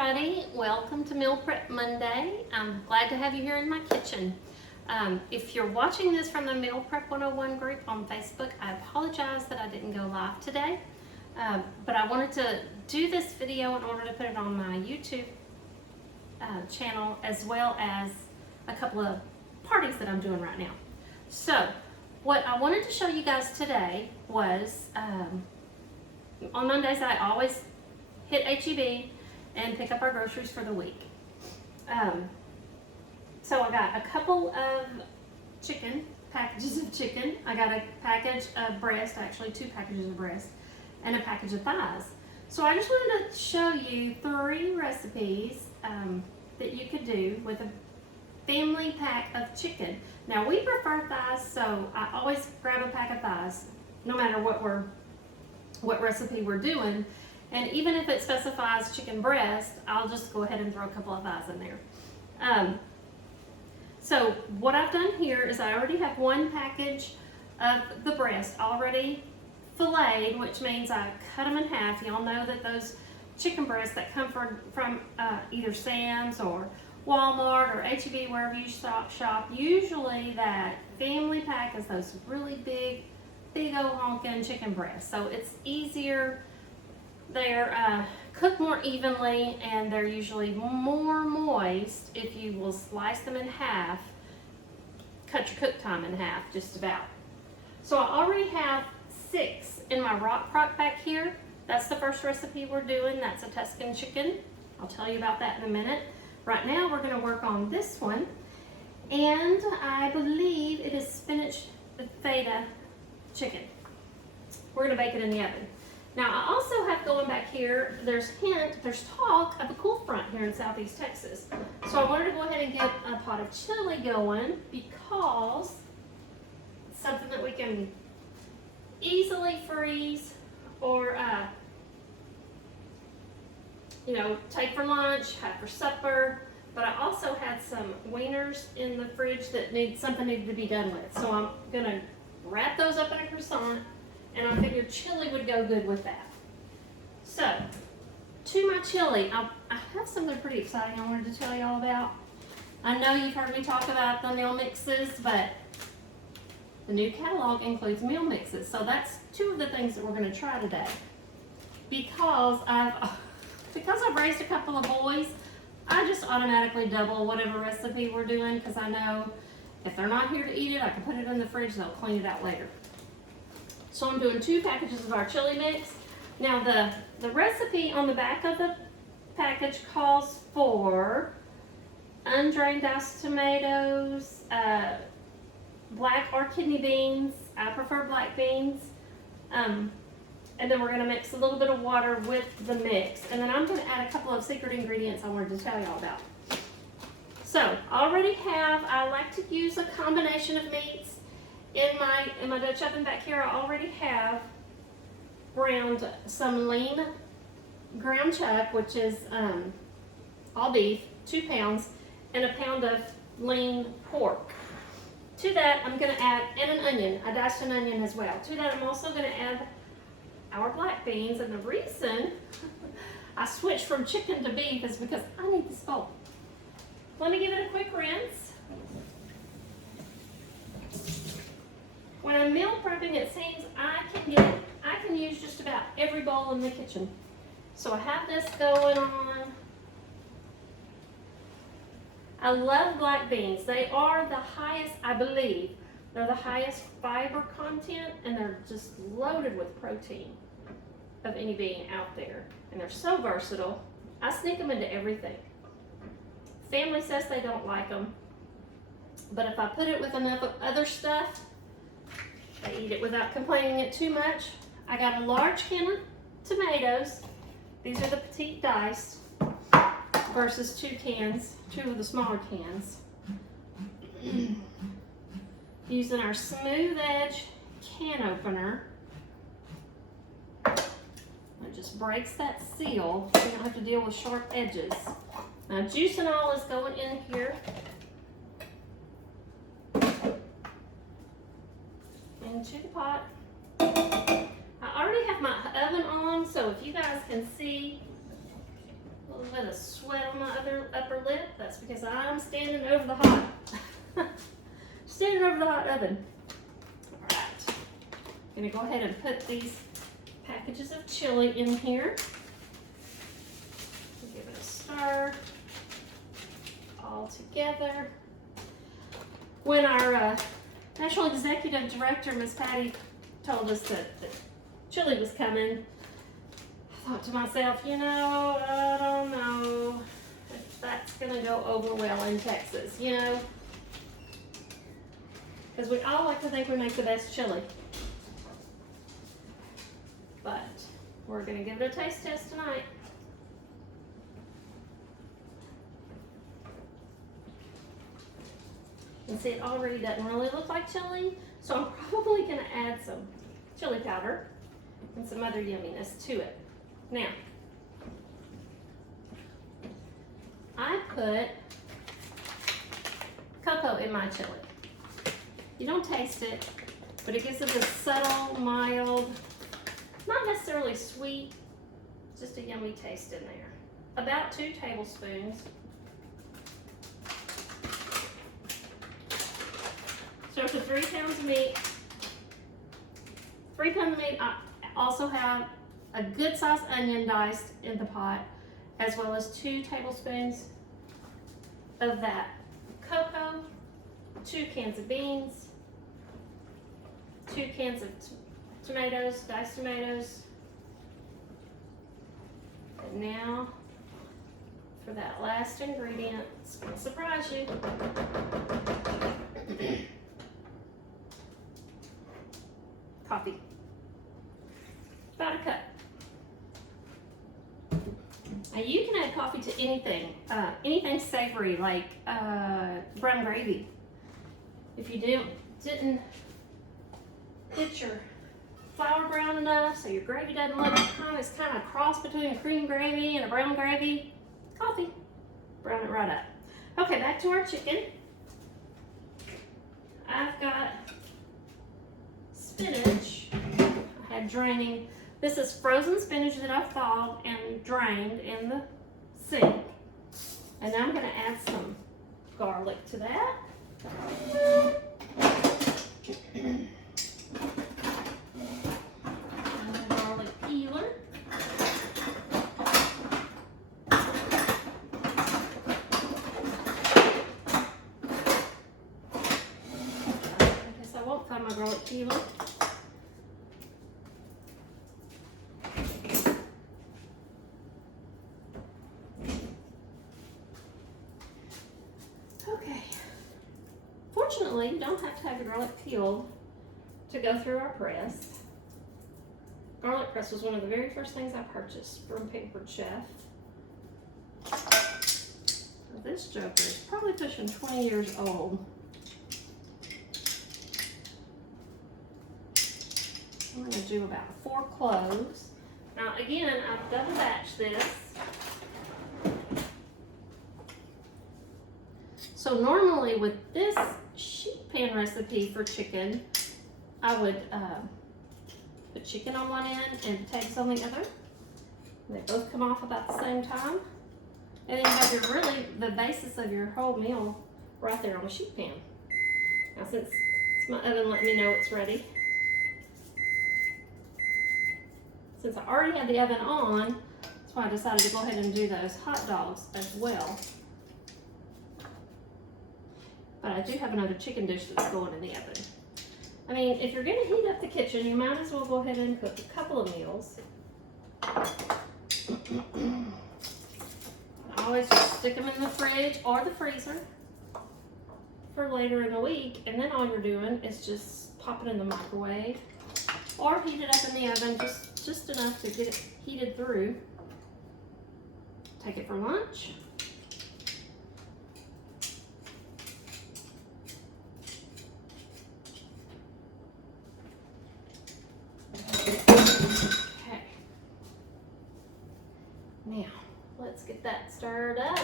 everybody, welcome to Meal Prep Monday. I'm glad to have you here in my kitchen. If you're watching this from the Meal Prep 101 group on Facebook, I apologize that I didn't go live today, but I wanted to do this video in order to put it on my YouTube channel, as well as a couple of parties that I'm doing right now. So what I wanted to show you guys today was, on Mondays I always hit H-E-B and pick up our groceries for the week. So I got a couple of packages of chicken. I got a package of breast, actually 2 packages of breast, and a package of thighs. So I just wanted to show you 3 recipes that you could do with a family pack of chicken. Now we prefer thighs, so I always grab a pack of thighs, no matter what recipe we're doing. And even if it specifies chicken breast, I'll just go ahead and throw a couple of thighs in there. So what I've done here is I already have 1 package of the breast already filleted, which means I cut them in half. Y'all know that those chicken breasts that come from either Sam's or Walmart or H-E-B, wherever you shop, usually that family pack is those really big old honking chicken breasts. So it's easier. They're cooked more evenly, and they're usually more moist if you will slice them in half, cut your cook time in half just about. So I already have 6 in my rock crock back here. That's the first recipe we're doing. That's a Tuscan chicken. I'll tell you about that in a minute. Right now we're going to work on this one, and I believe it is spinach feta chicken. We're going to bake it in the oven. Now I also have going back here, there's talk of a cool front here in Southeast Texas. So I wanted to go ahead and get a pot of chili going, because it's something that we can easily freeze or take for lunch, have for supper. But I also had some wieners in the fridge that needed to be done with. So I'm gonna wrap those up in a croissant, and I figured chili would go good with that. So, to my chili, I have something pretty exciting I wanted to tell y'all about. I know you've heard me talk about the meal mixes, but the new catalog includes meal mixes. So that's 2 of the things that we're going to try today. Because I've raised a couple of boys, I just automatically double whatever recipe we're doing, because I know if they're not here to eat it, I can put it in the fridge, they'll clean it out later. So I'm doing 2 packages of our chili mix. Now the recipe on the back of the package calls for undrained diced tomatoes, black or kidney beans. I prefer black beans. And then we're going to mix a little bit of water with the mix. And then I'm going to add a couple of secret ingredients I wanted to tell y'all about. So I like to use a combination of meats. In my Dutch oven back here, I already have browned some lean ground chuck, which is all beef, 2 pounds, and a pound of lean pork. To that, I'm going to add, and an onion. I diced an onion as well. To that, I'm also going to add our black beans, and the reason I switched from chicken to beef is because I need this bowl. Let me give it a quick rinse. When I'm meal prepping, it seems I can use just about every bowl in the kitchen. So I have this going on. I love black beans. They are the highest, I believe, they're the highest fiber content, and they're just loaded with protein of any bean out there. And they're so versatile. I sneak them into everything. Family says they don't like them, but if I put it with enough other stuff, they eat it without complaining it too much. I got a large can of tomatoes. These are the petite diced versus 2 of the smaller cans. Using our smooth edge can opener. It just breaks that seal, so you don't have to deal with sharp edges. Now juice and all is going in here. Into the pot. I already have my oven on, so if you guys can see, bit of sweat on my upper lip. That's because I'm standing over the hot oven. All right, I'm gonna go ahead and put these packages of chili in here. Give it a stir all together. When our National Executive Director, Miss Patty, told us that chili was coming, I thought to myself, you know, I don't know if that's gonna go over well in Texas, you know? Because we all like to think we make the best chili. But we're gonna give it a taste test tonight. And see, it already doesn't really look like chili, so I'm probably gonna add some chili powder and some other yumminess to it. Now, I put cocoa in my chili. You don't taste it, but it gives it a subtle, mild, not necessarily sweet, just a yummy taste in there. About 2 tablespoons. So for 3 pounds of meat, 3 pounds of meat, I also have a good sized onion diced in the pot, as well as 2 tablespoons of that cocoa, 2 cans of beans, 2 cans of tomatoes, diced tomatoes. And now for that last ingredient, it's gonna surprise you. Coffee. About a cup. Now you can add coffee to anything, anything savory like brown gravy. If you didn't get your flour brown enough so your gravy doesn't look it's kind of a cross between a cream gravy and a brown gravy, coffee. Brown it right up. Okay, back to our chicken. I've got spinach. I had draining. This is frozen spinach that I've thawed and drained in the sink. And now I'm going to add some garlic to that. And a garlic peeler. I guess I won't find my garlic peeler. Fortunately, you don't have to have your garlic peeled to go through our press. Garlic press was one of the very first things I purchased from Pampered Chef. This joker is probably pushing 20 years old. I'm going to do about 4 cloves. Now again, I've double batched this. So normally with this sheet pan recipe for chicken, I would put chicken on one end and potatoes on the other. They both come off about the same time. And then you have your the basis of your whole meal right there on the sheet pan. Now since it's my oven letting me know it's ready, since I already had the oven on, that's why I decided to go ahead and do those hot dogs as well. But I do have another chicken dish that's going in the oven. I mean, if you're gonna heat up the kitchen, you might as well go ahead and cook a couple of meals. I always just stick them in the fridge or the freezer for later in the week, and then all you're doing is just pop it in the microwave or heat it up in the oven just enough to get it heated through. Take it for lunch. Okay. Now, let's get that stirred up.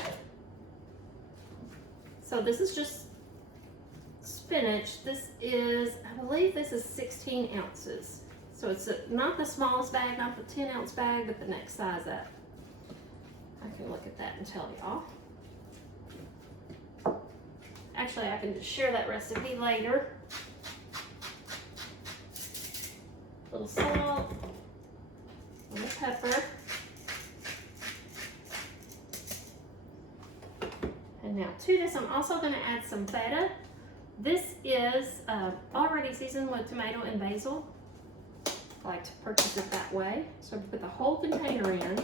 So this is just spinach. This is, I believe this is 16 ounces. So it's not the smallest bag, not the 10-ounce bag, but the next size up. I can look at that and tell y'all. Actually, I can just share that recipe later. A little salt, a little pepper. And now to this, I'm also going to add some feta. This is already seasoned with tomato and basil. I like to purchase it that way. So put the whole container in,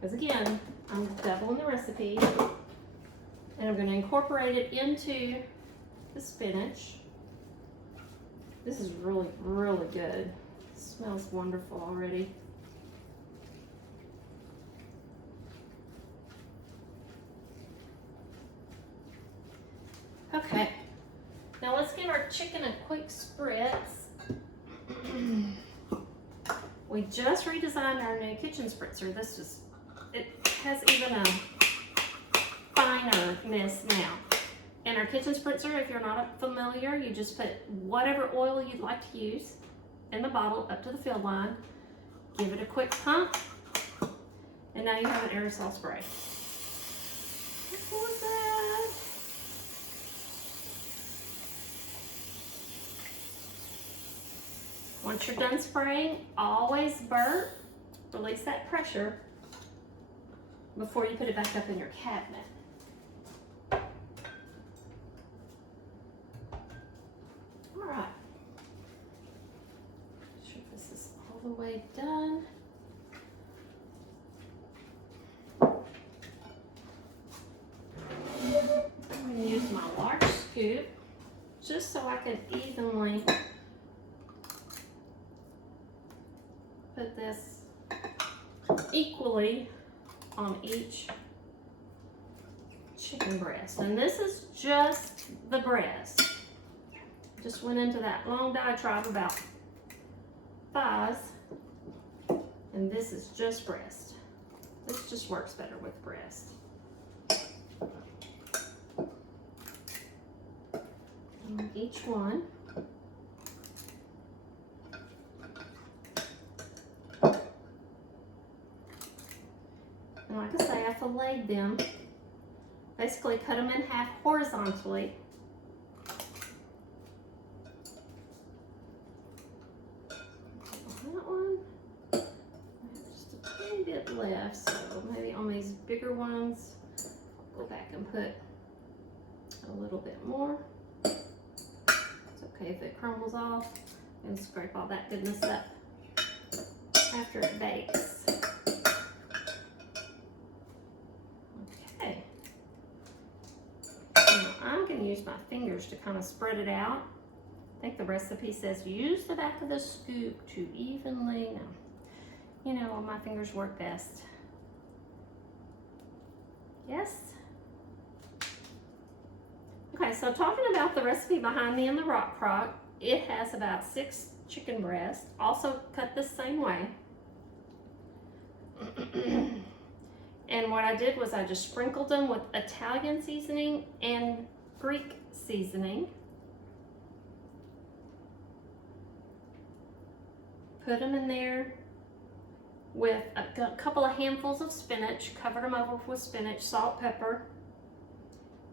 because again, I'm doubling the recipe. And I'm going to incorporate it into the spinach. This is really, really good. It smells wonderful already. Okay, now let's give our chicken a quick spritz. We just redesigned our new kitchen spritzer. It has even a finerness now. In our kitchen spritzer, if you're not familiar, you just put whatever oil you'd like to use in the bottle up to the fill line, give it a quick pump, and now you have an aerosol spray. What was that? Once you're done spraying, always release that pressure before you put it back up in your cabinet. Alright. Make sure this is all the way done. I'm going to use my large scoop just so I can evenly put this equally on each chicken breast. And this is just the breast. Just went into that long diatribe about thighs, and this is just breast. This just works better with breast. And each one. And like I say, I filleted them. Basically cut them in half horizontally. That one, I have just a tiny bit left, so maybe on these bigger ones, I'll go back and put a little bit more. It's okay if it crumbles off, and scrape all that goodness up after it bakes. Okay. Now I'm going to use my fingers to kind of spread it out. I think the recipe says use the back of the scoop to evenly, no, you know, my fingers work best. Yes? Okay, so talking about the recipe behind me in the Rock Crock, it has about 6 chicken breasts, also cut the same way. And what I did was I just sprinkled them with Italian seasoning and Greek seasoning. Put them in there with a couple of handfuls of spinach, covered them over with spinach, salt, pepper,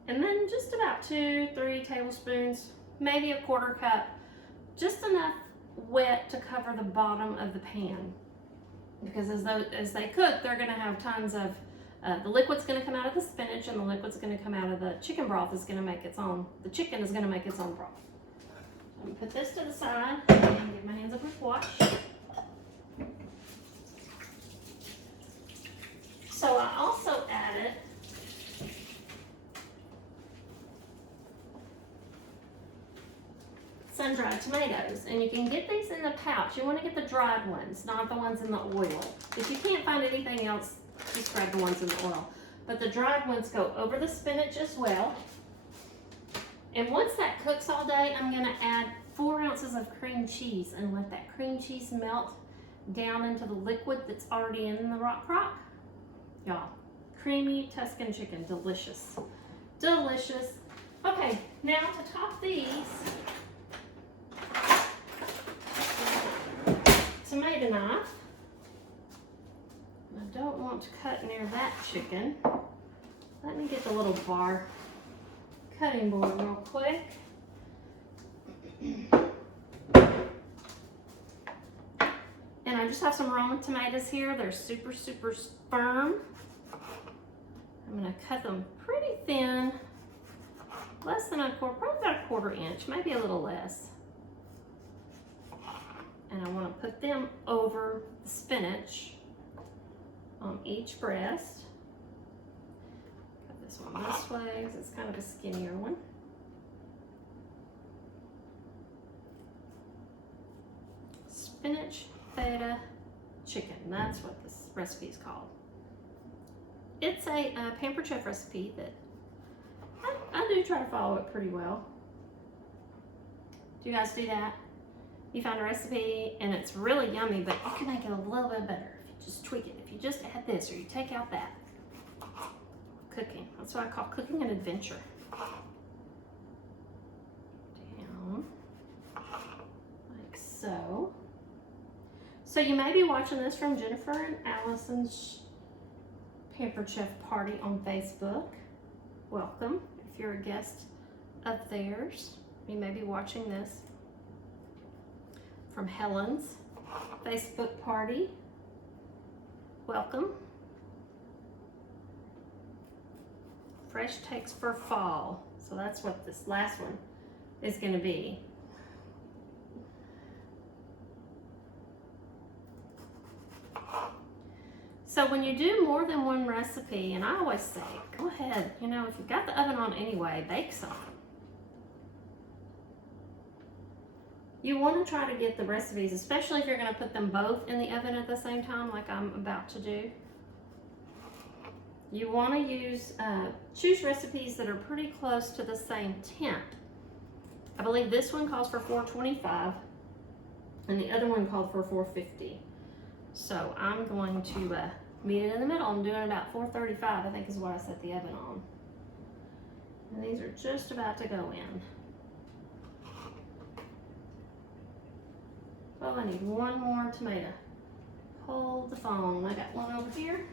and then just about 2-3 tablespoons, maybe a quarter cup, just enough wet to cover the bottom of the pan. Because as they cook, they're going to have tons of, the liquid's going to come out of the spinach, and the liquid's going to come out of the chicken broth is going to make its own, the chicken is going to make its own broth. I'm going to put this to the side and give my hands a quick wash. So I also added sun-dried tomatoes, and you can get these in the pouch. You want to get the dried ones, not the ones in the oil. If you can't find anything else, just grab the ones in the oil. But the dried ones go over the spinach as well. And once that cooks all day, I'm going to add 4 ounces of cream cheese and let that cream cheese melt down into the liquid that's already in the Rock Crock. Y'all, creamy Tuscan chicken, delicious. Delicious. Okay, now to top these, tomato knife. I don't want want to cut near that chicken. Let me get the little bar cutting board real quick. And I just have some Roma tomatoes here. They're super, super firm. I'm gonna cut them pretty thin, less than a quarter, probably about a 1/4 inch, maybe a little less. And I wanna put them over the spinach on each breast. Cut this one this way, because it's kind of a skinnier one. Spinach feta chicken, that's what this recipe is called. It's a Pampered Chef recipe that I do try to follow it pretty well. Do you guys do that? You find a recipe and it's really yummy, but you can make it a little bit better if you just tweak it. If you just add this or you take out that. Cooking, that's what I call cooking an adventure. Down, like so. So you may be watching this from Jennifer and Allison's Pampered Chef Party on Facebook. Welcome. If you're a guest of theirs, you may be watching this from Helen's Facebook party. Welcome. Fresh takes for fall. So that's what this last one is going to be. So when you do more than one recipe, and I always say, go ahead, you know, if you've got the oven on anyway, bake something. You want to try to get the recipes, especially if you're going to put them both in the oven at the same time, like I'm about to do. You want to use, choose recipes that are pretty close to the same temp. I believe this one calls for 425, and the other one called for 450. So I'm going to meet it in the middle. I'm doing about 435, I think is what I set the oven on. And these are just about to go in. Oh, I need one more tomato. Hold the phone. I got one over here.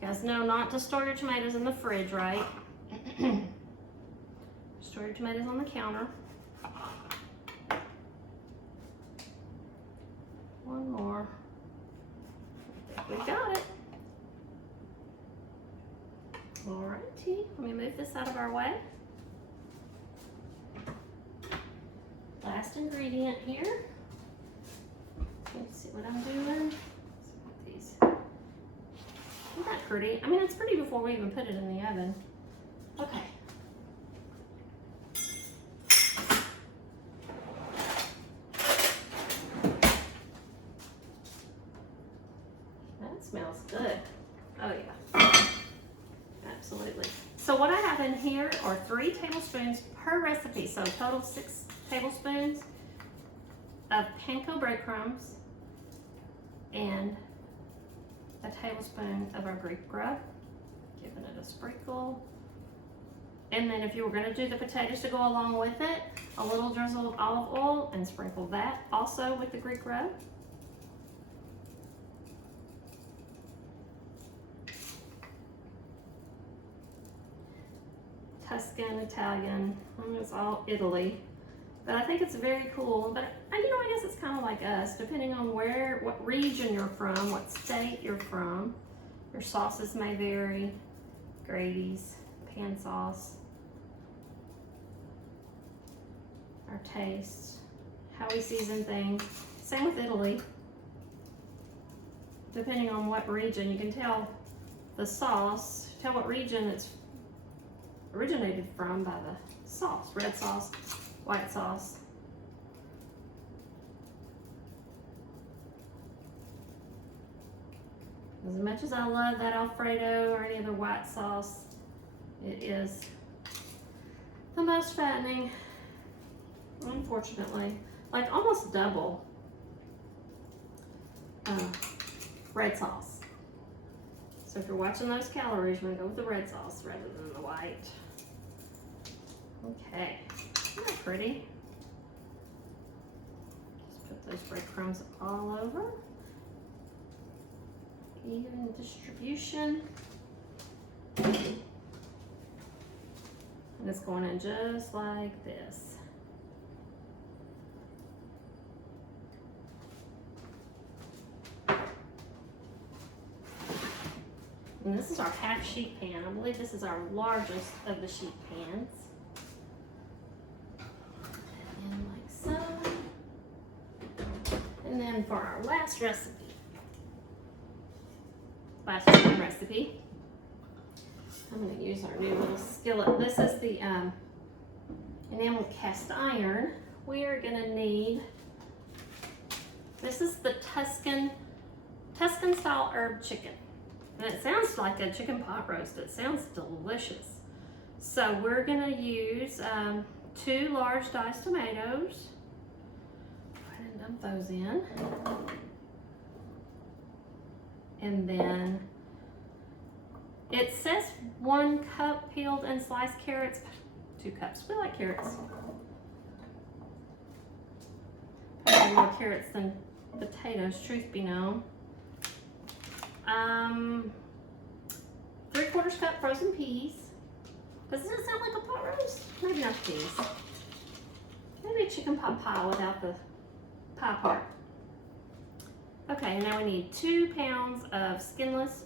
You guys know not to store your tomatoes in the fridge, right? Store your tomatoes on the counter. One more. I think we got it. Alrighty, let me move this out of our way. Last ingredient here. Let's see what I'm doing. These. Isn't that pretty? I mean, it's pretty before we even put it in the oven. Okay. That smells good. Oh yeah. Absolutely. So what I have in here are 3 tablespoons per recipe. So total 6 tablespoons of panko breadcrumbs and a tablespoon of our Greek rub, giving it a sprinkle. And then if you were going to do the potatoes to go along with it, a little drizzle of olive oil and sprinkle that also with the Greek rub. Tuscan, Italian, it's all Italy. But I think it's very cool. But you know, I guess it's kind of like us, depending on what region you're from, what state you're from. Your sauces may vary, gravies, pan sauce, our tastes, how we season things. Same with Italy. Depending on what region, you can tell the sauce, tell what region it's originated from by the sauce. Red sauce, white sauce. As much as I love that Alfredo or any other white sauce, it is the most fattening, unfortunately. Like almost double red sauce. So if you're watching those calories, you're gonna go with the red sauce rather than the white. Okay, isn't that pretty? those breadcrumbs all over. Even distribution. And it's going in just like this. And this is our half sheet pan. I believe this is our largest of the sheet pans. And like so. And then for our last recipe, last chicken recipe, I'm going to use our new little skillet. This is the enamel cast iron. We are going to need, this is the Tuscan style herb chicken. And it sounds like a chicken pot roast. It sounds delicious. So we're gonna use 2 large diced tomatoes. Go ahead and dump those in. And then it says 1 cup peeled and sliced carrots, 2 cups. We like carrots. Probably more carrots than potatoes, truth be known. 3/4 cup frozen peas. Doesn't it sound like a pot roast? Maybe not peas. Maybe a chicken pot pie without the pie part. Okay, now we need 2 pounds of skinless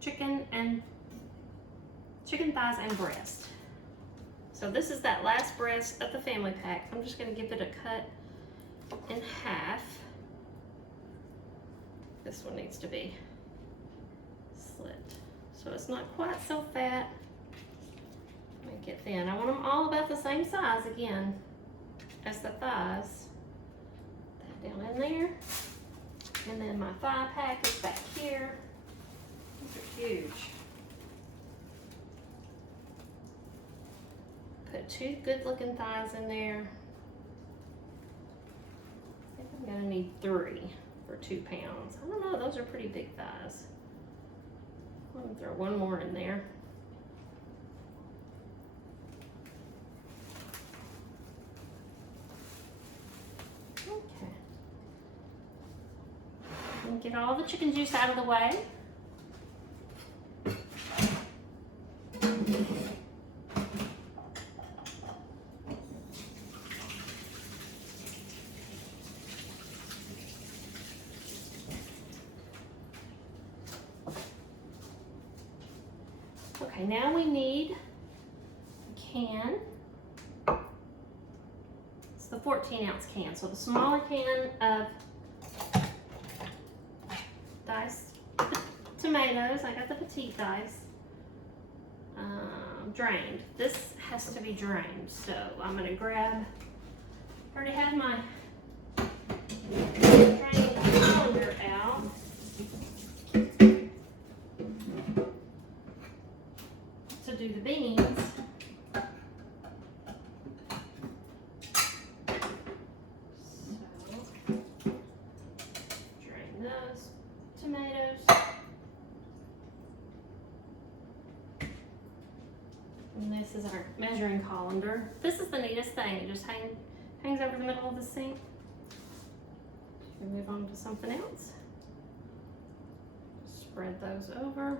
chicken and chicken thighs and breast. So this is that last breast of the family pack. I'm just going to give it a cut in half. This one needs to be slit, so it's not quite so fat. Make it thin. I want them all about the same size again as the thighs. That down in there, and then my thigh pack is back here. These are huge. Put 2 good-looking thighs in there. I think I'm gonna need 3 for 2 pounds. I don't know, those are pretty big thighs. I'm gonna throw 1 more in there. Okay. And get all the chicken juice out of the way. Okay, now we need a can. It's the 14-ounce can, so the smaller can of diced tomatoes. I got the petite dice. Drained. This has to be drained, so I'm gonna grab, I already have my drained colander out. To do the beans. So, drain those tomatoes. And this is our measuring colander. This is the neatest thing. It just hangs over the middle of the sink. We move on to something else. Spread those over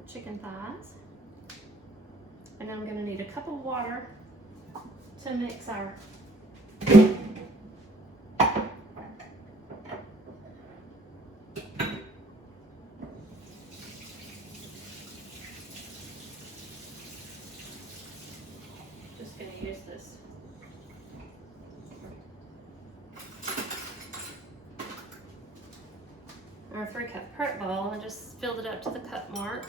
the chicken thighs. And then I'm going to need a cup of water to mix our just going to use this our 3-cup prep bowl and just filled it up to the cup mark.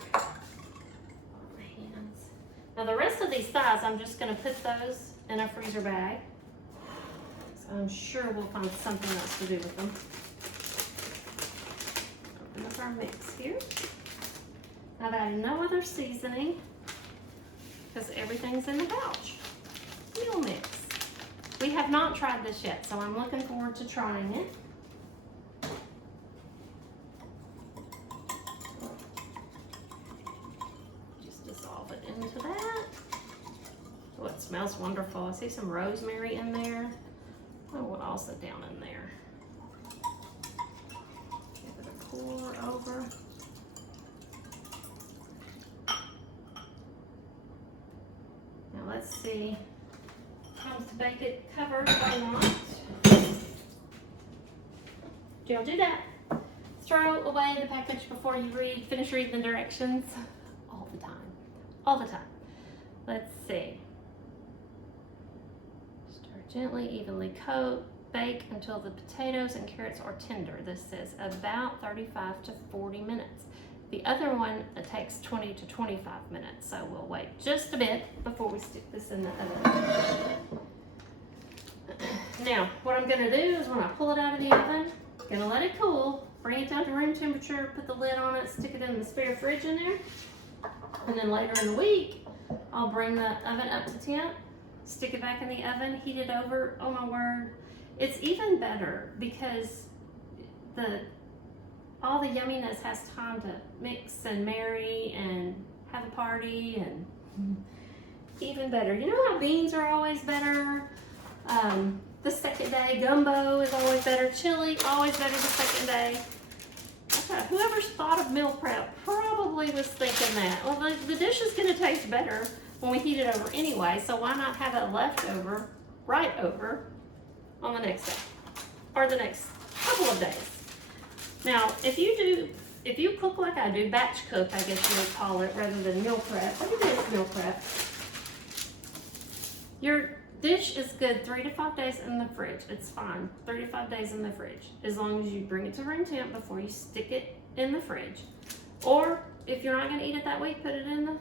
Now the rest of these thighs, I'm just going to put those in a freezer bag. So I'm sure we'll find something else to do with them. Open up our mix here. I've added no other seasoning because everything's in the pouch. Meal mix. We have not tried this yet, so I'm looking forward to trying it. Into that. Oh, it smells wonderful. I see some rosemary in there. Oh, we'll also down in there. Give it a pour over. Now let's see. Comes to bake it covered or not. Don't do that. Throw away the package before you finish reading the directions. All the time. All the time. Let's see. Stir gently, evenly coat. Bake until the potatoes and carrots are tender. This says about 35 to 40 minutes. The other one takes 20 to 25 minutes, so we'll wait just a bit before we stick this in the oven. Now, what I'm gonna do is when I pull it out of the oven, I'm gonna let it cool, bring it down to room temperature, put the lid on it, stick it in the spare fridge in there, and then later in the week, I'll bring the oven up to temp, stick it back in the oven, heat it over. Oh my word, it's even better because all the yumminess has time to mix and marry and have a party, and even better. You know how beans are always better? The second day, gumbo is always better. Chili, always better the second day. Whoever's thought of meal prep probably was thinking that. Well, the dish is gonna taste better when we heat it over anyway, so why not have it left over, right over, on the next day, or the next couple of days. Now, if you cook like I do, batch cook, I guess you would call it, rather than meal prep. Look at this meal prep. Your dish is good 3 to 5 days in the fridge. It's fine, 3 to 5 days in the fridge, as long as you bring it to room temp before you stick it in the fridge. Or if you're not gonna eat it that week, put it in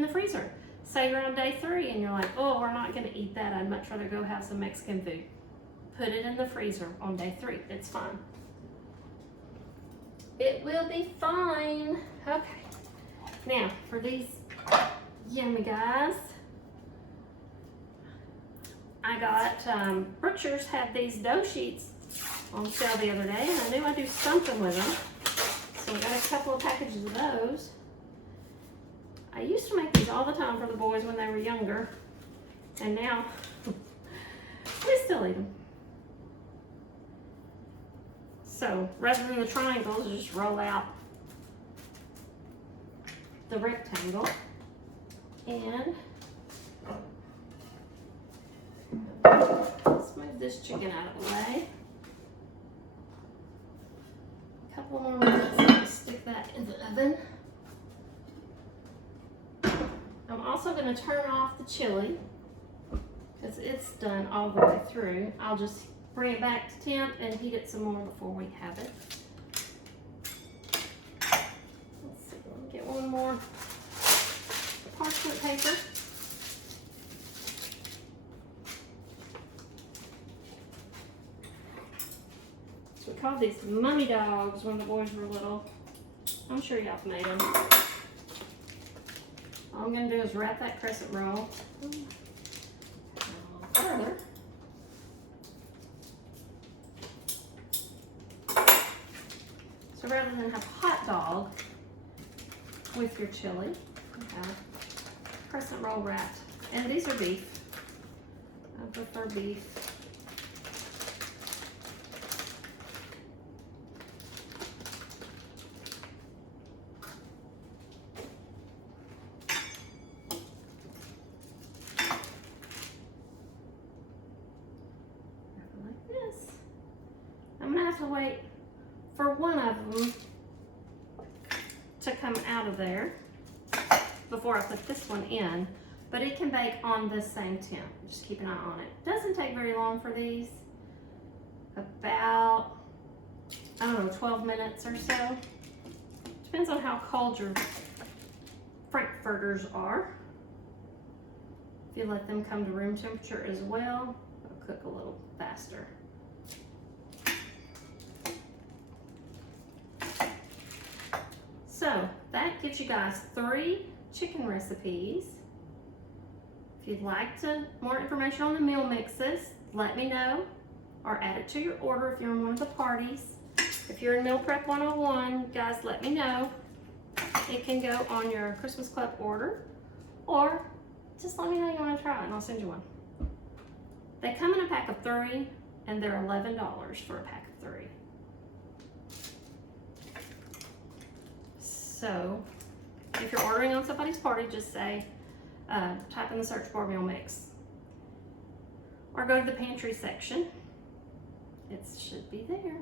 the freezer. Say you're on day 3 and you're like, oh, we're not gonna eat that. I'd much rather go have some Mexican food. Put it in the freezer on day 3. It's fine. It will be fine. Okay. Now, for these yummy guys, I got, Butcher's had these dough sheets on sale the other day, and I knew I'd do something with them. So I got a couple of packages of those. I used to make these all the time for the boys when they were younger, and now we still eat them. So rather than the triangles, just roll out the rectangle, and let's move this chicken out of the way. A couple more minutes, and stick that in the oven. I'm also going to turn off the chili because it's done all the way through. I'll just bring it back to temp and heat it some more before we have it. Let's see, let me get one more parchment paper. So we called these mummy dogs when the boys were little. I'm sure y'all have made them. All I'm going to do is wrap that crescent roll a little further. So rather than have hot dog with your chili, you have crescent roll wrapped. And these are beef. I prefer beef. Like this. I'm gonna have to wait for one of them to come out of there before I put this one in, but it can bake on this same temp. Just keep an eye on it. Doesn't take very long for these. About, I don't know, 12 minutes or so. Depends on how cold your frankfurters are. If you let them come to room temperature as well, it'll cook a little faster. So that gives you guys 3 chicken recipes. If you'd like more information on the meal mixes, let me know, or add it to your order if you're in one of the parties. If you're in Meal Prep 101, guys, let me know. It can go on your Christmas Club order, or just let me know you want to try it and I'll send you one. They come in a pack of 3 and they're $11 for a pack of 3. So if you're ordering on somebody's party, just say, type in the search bar meal mix. Or go to the pantry section. It should be there.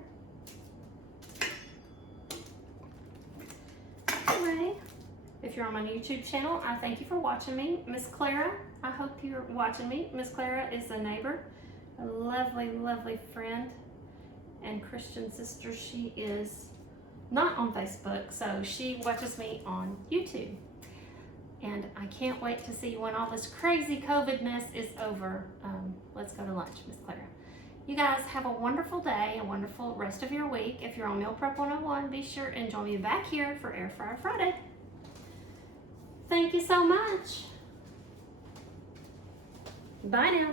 Anyway, if you're on my YouTube channel, I thank you for watching me. Miss Clara, I hope you're watching me. Miss Clara is a neighbor, a lovely, lovely friend and Christian sister. She is not on Facebook, so she watches me on YouTube. And I can't wait to see when all this crazy COVID mess is over. Let's go to lunch, Miss Clara. You guys have a wonderful day, a wonderful rest of your week. If you're on Meal Prep 101, be sure and join me back here for Air Fryer Friday. Thank you so much. Bye now.